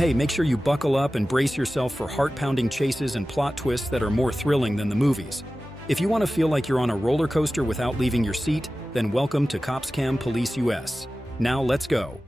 Hey, make sure you buckle up and brace yourself for heart-pounding chases and plot twists that are more thrilling than the movies. If you want to feel like you're on a roller coaster without leaving your seat, then welcome to COPSCAM Police US. Now let's go.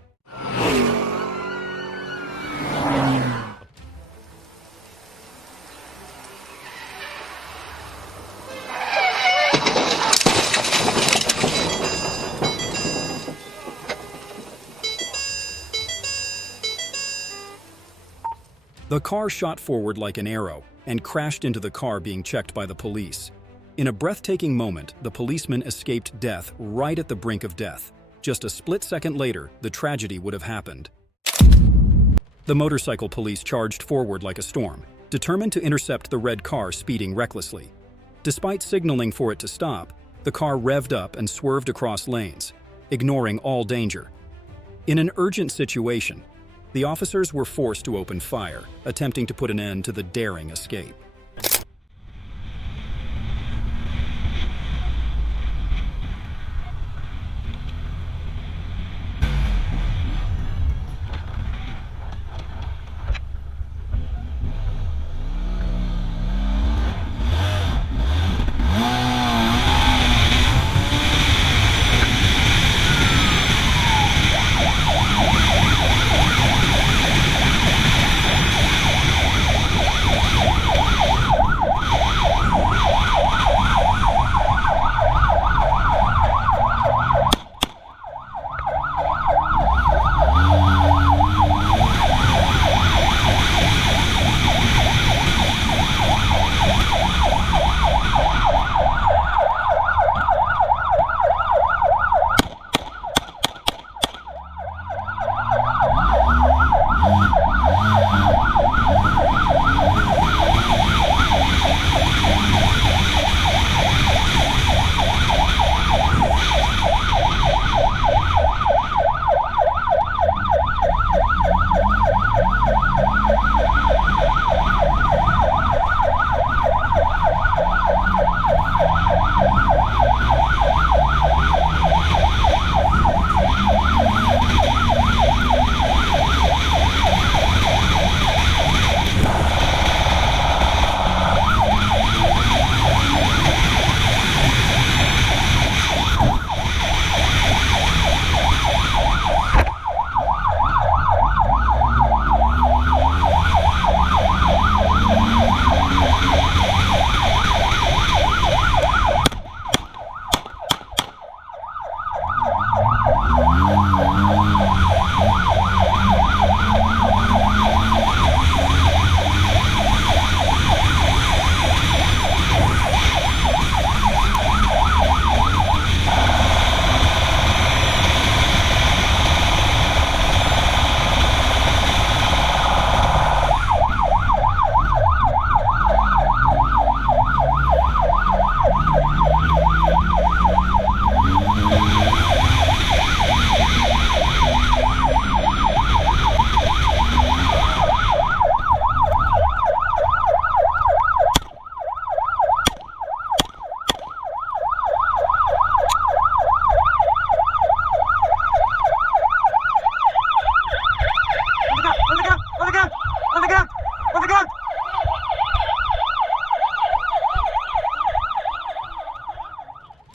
The car shot forward like an arrow and crashed into the car being checked by the police. In a breathtaking moment, the policeman escaped death right at the brink of death. Just a split second later, the tragedy would have happened. The motorcycle police charged forward like a storm, determined to intercept the red car speeding recklessly. Despite signaling for it to stop, the car revved up and swerved across lanes, ignoring all danger. In an urgent situation, the officers were forced to open fire, attempting to put an end to the daring escape.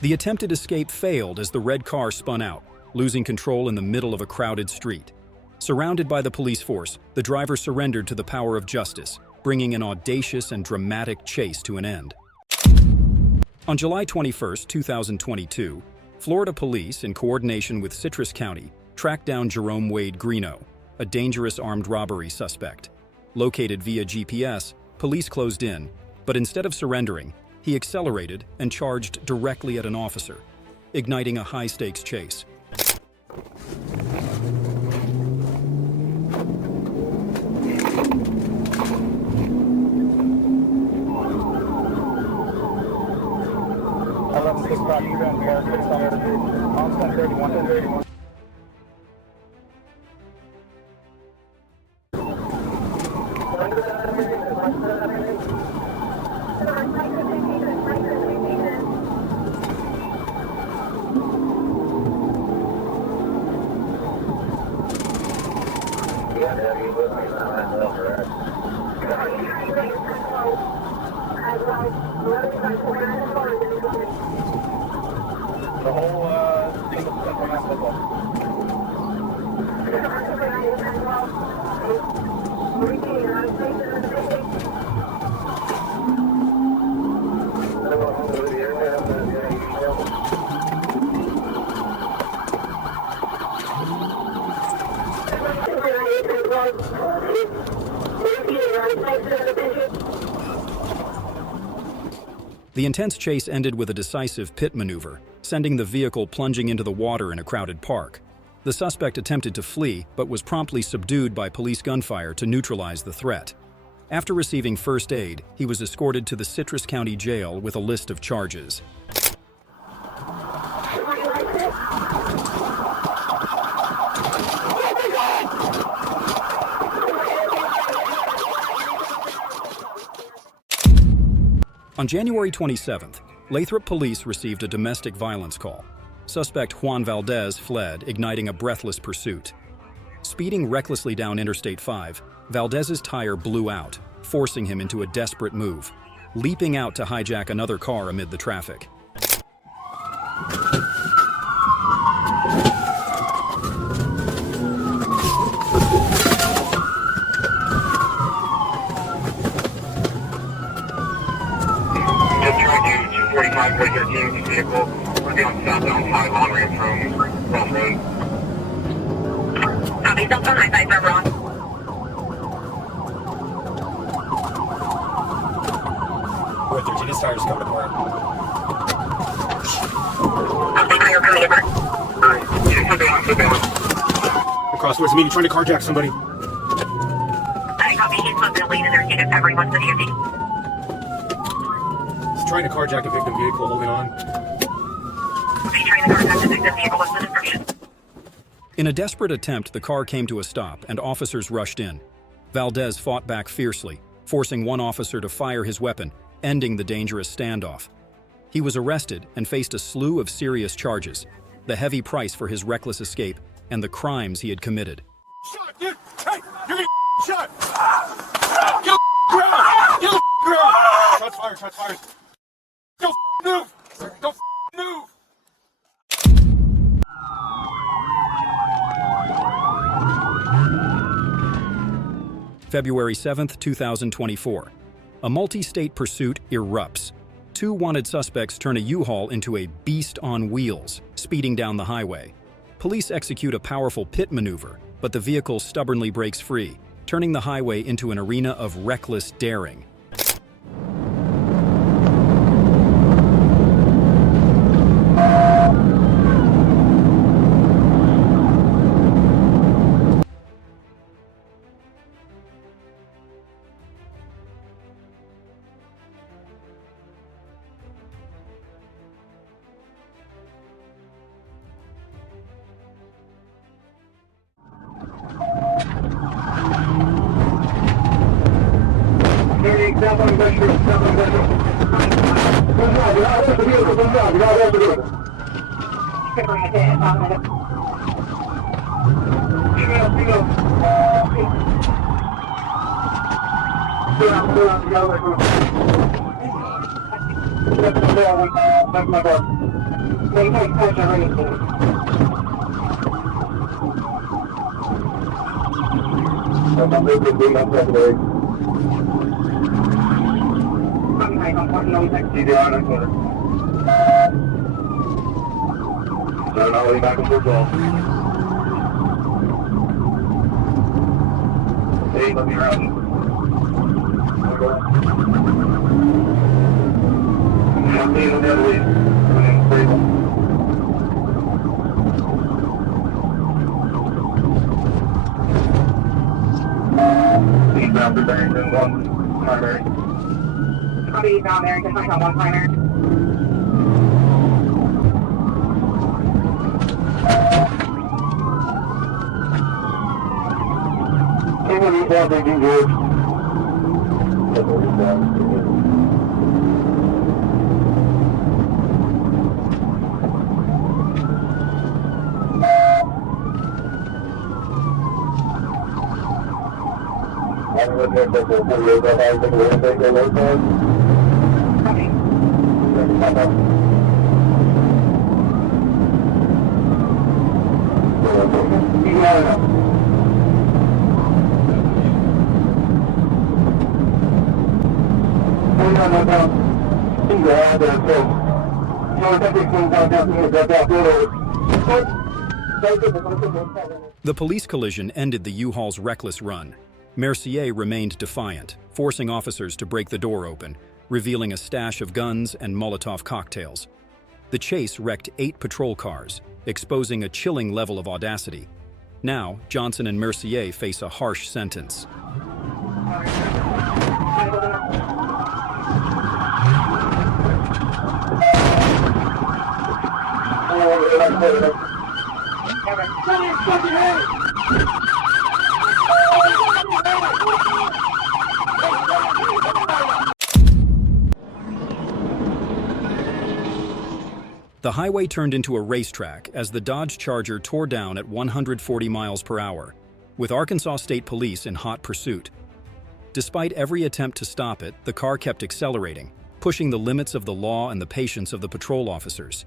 The attempted escape failed as the red car spun out, losing control in the middle of a crowded street. Surrounded by the police force, the driver surrendered to the power of justice, bringing an audacious and dramatic chase to an end. On July 21, 2022, Florida police, in coordination with Citrus County, tracked down Jerome Wade Greeno, a dangerous armed robbery suspect. Located via GPS, police closed in, but instead of surrendering, he accelerated and charged directly at an officer, igniting a high-stakes chase. The whole thing was stuck on that football. The intense chase ended with a decisive pit maneuver, sending the vehicle plunging into the water in a crowded park. The suspect attempted to flee, but was promptly subdued by police gunfire to neutralize the threat. After receiving first aid, he was escorted to the Citrus County Jail with a list of charges. On January 27th, Lathrop police received a domestic violence call. Suspect Juan Valdez fled, igniting a breathless pursuit. Speeding recklessly down Interstate 5, Valdez's tire blew out, forcing him into a desperate move, leaping out to hijack another car amid the traffic. Vehicle will be on southbound 5 on ramp from Ross Road. Copy, southbound I-5 from Ross. With 13 tires coming apart. Copy, now you're coming apart. Across towards the median, trying to carjack somebody. I copy, he's supposed to lead in their seat if everyone's the DOT. He's trying to carjack a victim vehicle, holding on. In a desperate attempt, the car came to a stop and officers rushed in. Valdez fought back fiercely, forcing one officer to fire his weapon, ending the dangerous standoff. He was arrested and faced a slew of serious charges, the heavy price for his reckless escape and the crimes he had committed. Shot, dude! Hey! You're getting shot! Get the ground! Get the ground! Shots fired, shots fired! Don't move! Don't move! February 7th, 2024. A multi-state pursuit erupts. Two wanted suspects turn a U-Haul into a beast on wheels, speeding down the highway. Police execute a powerful pit maneuver, but the vehicle stubbornly breaks free, turning the highway into an arena of reckless daring. Copy, down there, you can find out one timer. The police collision ended the U-Haul's reckless run. Mercier remained defiant, forcing officers to break the door open, revealing a stash of guns and Molotov cocktails. The chase wrecked 8 patrol cars, exposing a chilling level of audacity. Now, Johnson and Mercier face a harsh sentence. The highway turned into a racetrack as the Dodge Charger tore down at 140 miles per hour, with Arkansas State Police in hot pursuit. Despite every attempt to stop it, the car kept accelerating, pushing the limits of the law and the patience of the patrol officers.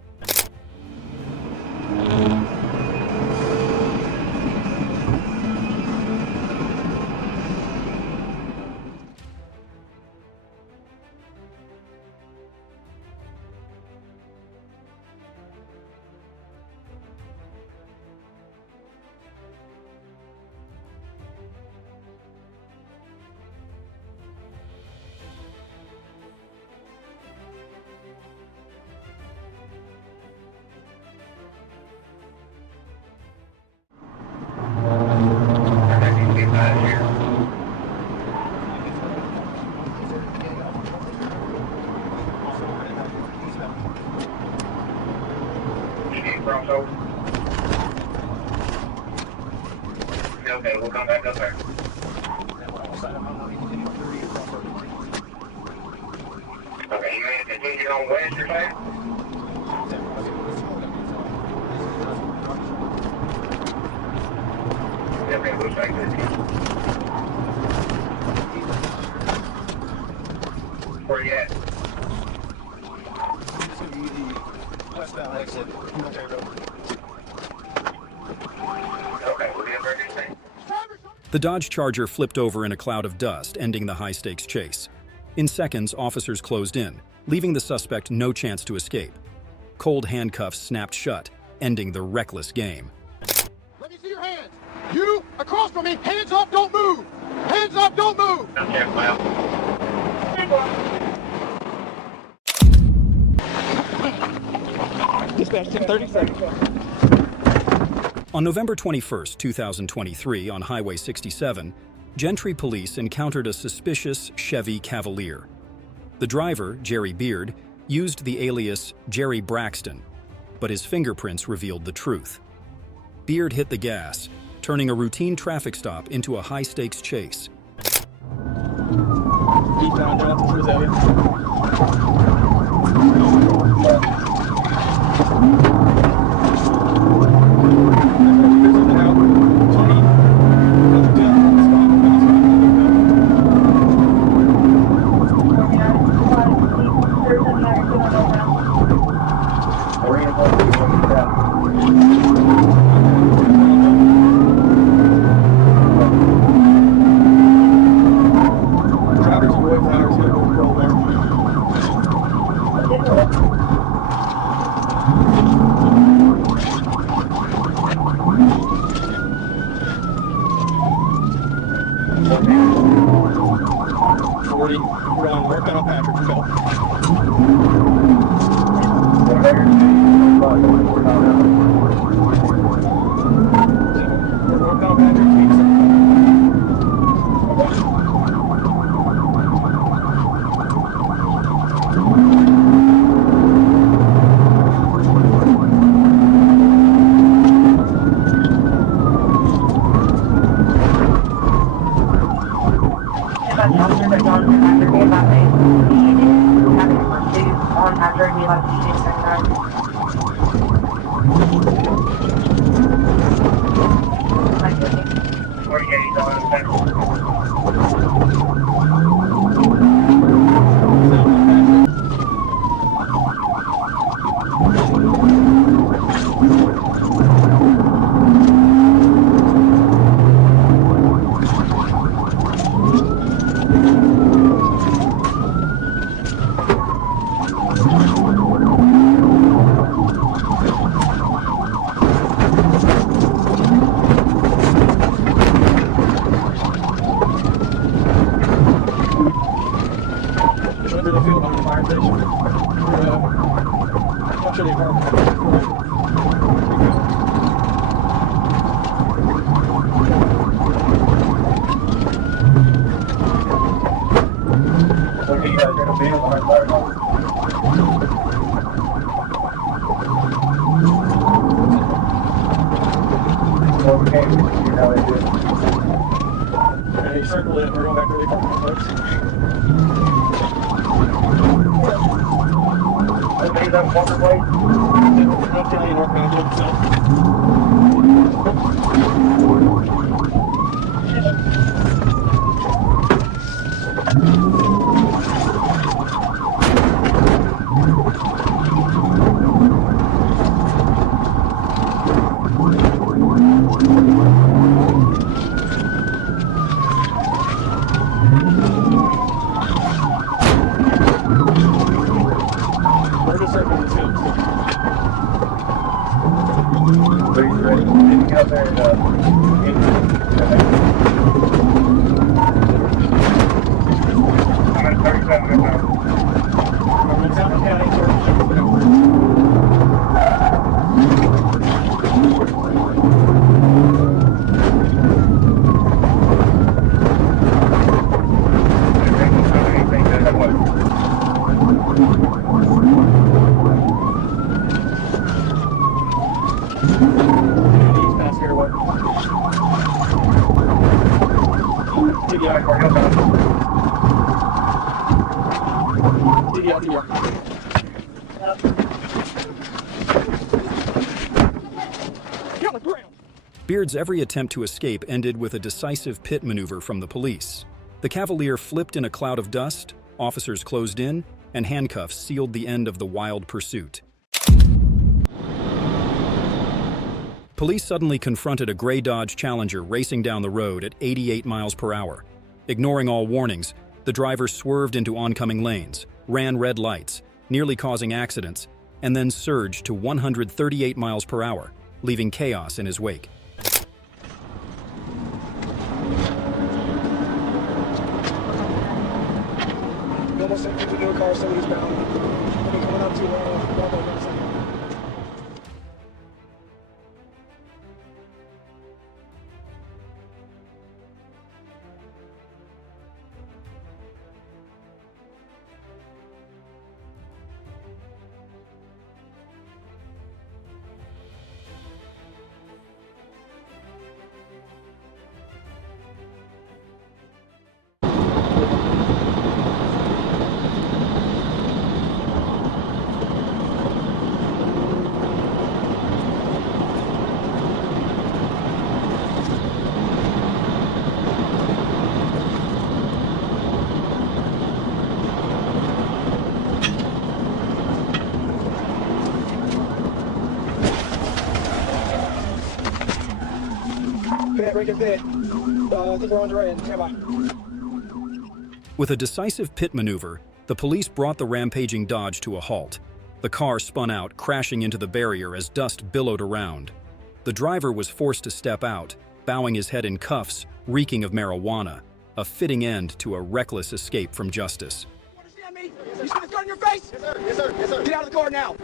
Okay, we'll come back up there. Okay, you may continue on west, you're saying? Okay, looks like this. Where you at? This would be the westbound exit. Okay, we'll be up there, do you think? The Dodge Charger flipped over in a cloud of dust, ending the high-stakes chase. In seconds, officers closed in, leaving the suspect no chance to escape. Cold handcuffs snapped shut, ending the reckless game. Let me see your hands. You, across from me, hands up, don't move. Hands up, don't move. Okay, well. Dispatch 1030 seconds. On November 21, 2023, on Highway 67, Gentry police encountered a suspicious Chevy Cavalier. The driver, Jerry Beard, used the alias Jerry Braxton, but his fingerprints revealed the truth. Beard hit the gas, turning a routine traffic stop into a high-stakes chase. Eastbound down to Cruise area. Okay, you know they do. And he circled it. We're going back really far. Okay, is that water blade? North County, northbound, south. We're just circling the field. Are you ready? Get out there and I'm at 37 right now. From Montana County towards Anything that was. East past here, what? TDI, TDI. Get on the ground! Beard's every attempt to escape ended with a decisive pit maneuver from the police. The Cavalier flipped in a cloud of dust, officers closed in, and handcuffs sealed the end of the wild pursuit. Police suddenly confronted a gray Dodge Challenger racing down the road at 88 miles per hour. Ignoring all warnings, the driver swerved into oncoming lanes, ran red lights, nearly causing accidents, and then surged to 138 miles per hour, leaving chaos in his wake. We almost hit the new car, somebody's bound. We're coming up to Bravo in a second. Break it fit. I think we're on the right end. Stand by. With a decisive pit maneuver, the police brought the rampaging Dodge to a halt. The car spun out, crashing into the barrier as dust billowed around. The driver was forced to step out, bowing his head in cuffs, reeking of marijuana, a fitting end to a reckless escape from justice. Understand me? You see this gun in your face? Yes, sir. Yes, sir. Yes, sir. Get out of the car now.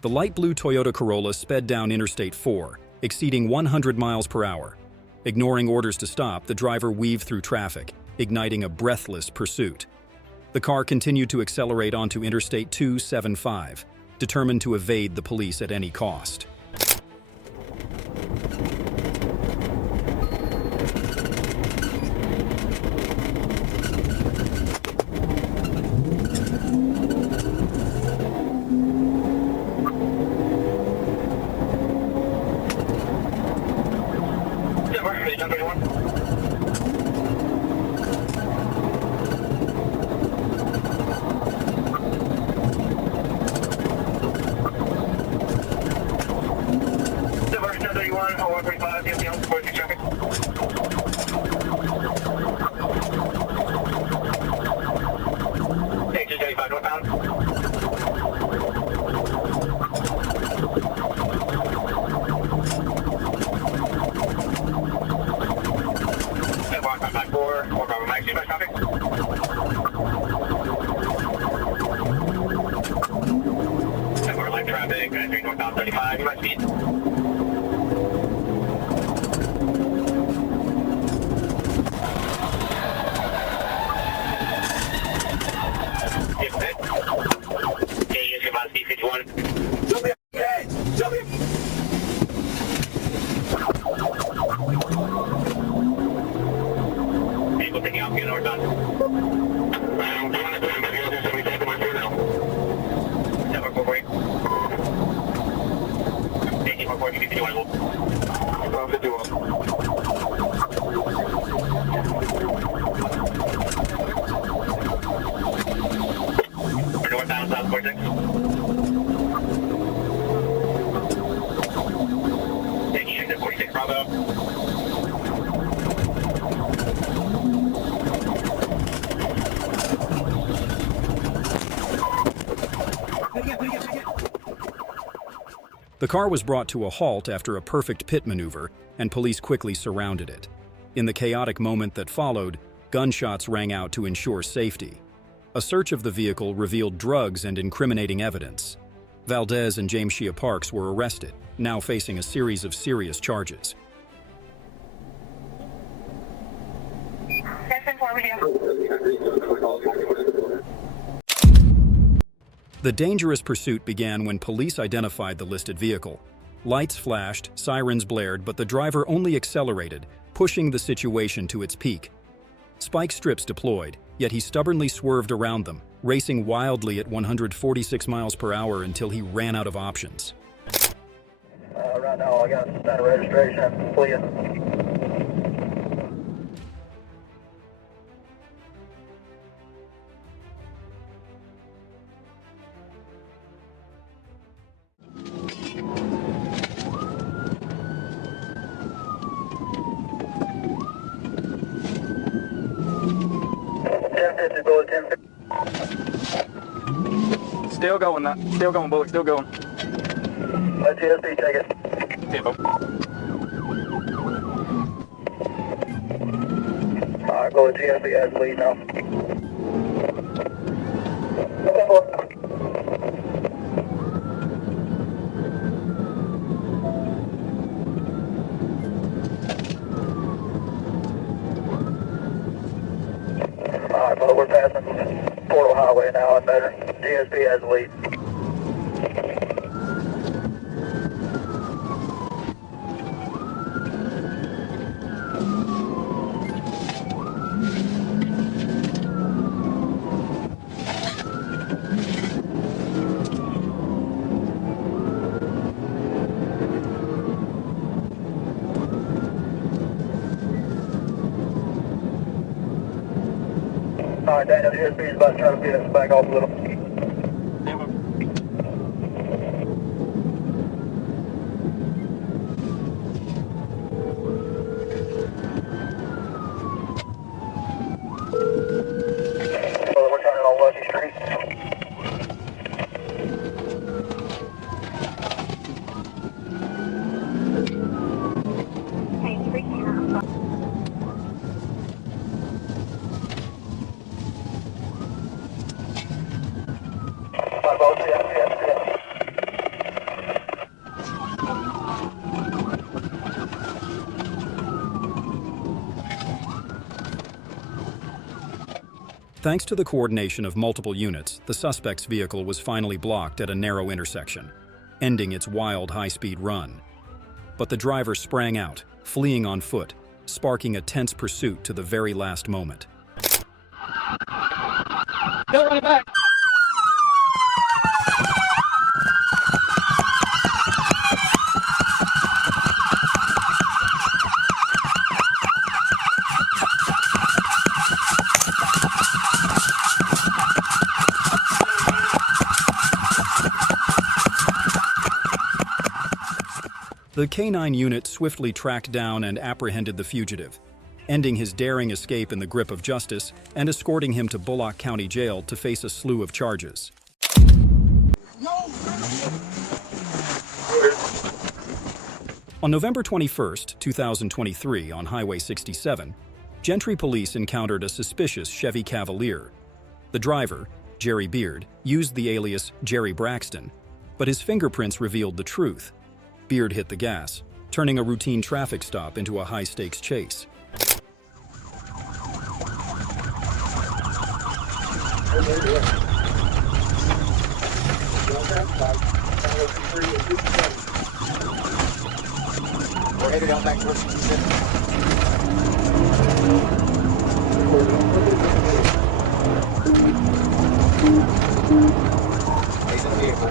The light blue Toyota Corolla sped down Interstate 4, exceeding 100 miles per hour. Ignoring orders to stop, the driver weaved through traffic, igniting a breathless pursuit. The car continued to accelerate onto Interstate 275, determined to evade the police at any cost. Traffic, northbound 35, you might speed. Okay, you guys get my speed 51. Northbound, South Cortex. Taking exit 46 Bravo. The car was brought to a halt after a perfect pit maneuver, and police quickly surrounded it. In the chaotic moment that followed, gunshots rang out to ensure safety. A search of the vehicle revealed drugs and incriminating evidence. Valdez and James Shea Parks were arrested, now facing a series of serious charges. That's informative. The dangerous pursuit began when police identified the listed vehicle. Lights flashed, sirens blared, but the driver only accelerated, pushing the situation to its peak. Spike strips deployed, yet he stubbornly swerved around them, racing wildly at 146 miles per hour until he ran out of options. Right now, I got suspended registration, please. Still going, still going, Bullock, still going. Let GSP take it. Tempo. Alright, go with GSP as lead now. Alright, but we're passing Portal Highway now and better. GSP has lead. Alright, Daniel, GSP is about to try to beat us back off a little. Tempo. We're turning on Lucky Street. My boat, yes. Thanks to the coordination of multiple units, the suspect's vehicle was finally blocked at a narrow intersection, ending its wild high-speed run. But the driver sprang out, fleeing on foot, sparking a tense pursuit to the very last moment. Still running back. The K-9 unit swiftly tracked down and apprehended the fugitive, ending his daring escape in the grip of justice and escorting him to Bullock County Jail to face a slew of charges. On November 21, 2023, on Highway 67, Gentry police encountered a suspicious Chevy Cavalier. The driver, Jerry Beard, used the alias Jerry Braxton, but his fingerprints revealed the truth. Beard hit the gas, turning a routine traffic stop into a high-stakes chase. We're headed out back towards He's in the vehicle.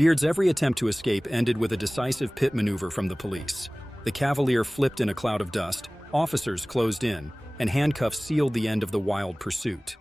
Beard's every attempt to escape ended with a decisive pit maneuver from the police. The Cavalier flipped in a cloud of dust, officers closed in, and handcuffs sealed the end of the wild pursuit.